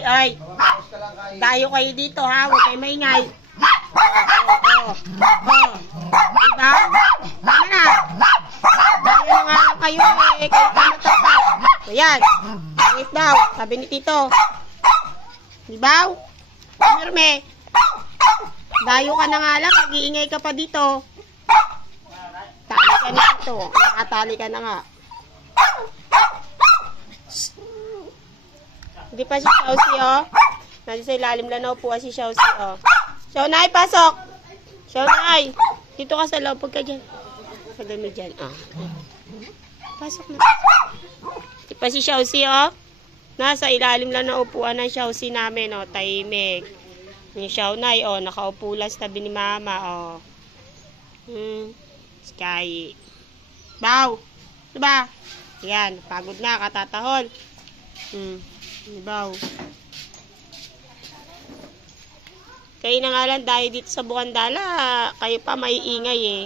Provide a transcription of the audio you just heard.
Ay. Dayo kayo dito ha. Huwag kayo maingay. Diba? Tama na. Dayo na nga lang kayo eh. Kayo pa matapal. Ayan. Pangit daw. Sabi ni Tito. Diba? Merme. Dayo ka na nga lang. Nag-iingay ka pa dito. Tali ka na ito. Nakatali ka na nga. Hindi pa si Shausi, oh. Nandito sa ilalim lang na upuan si Shausi, oh. Shaunay, pasok! Shaunay! Dito ka sa loob. Pagka dyan. Pagka mo dyan, oh. Pasok na. Hindi pa si Shausi, oh. Nasa ilalim lang na upuan ng Shausi namin, oh. Tahimik. Yung Shaunay, oh. Nakaupo lang sa tabi ni Mama, oh. Sky. Bow! Diba? Yan. Pagod na. Katatahol. Bow. Kayo na nga lang dahil dito sa Bukandala. Kayo pa maiingay eh.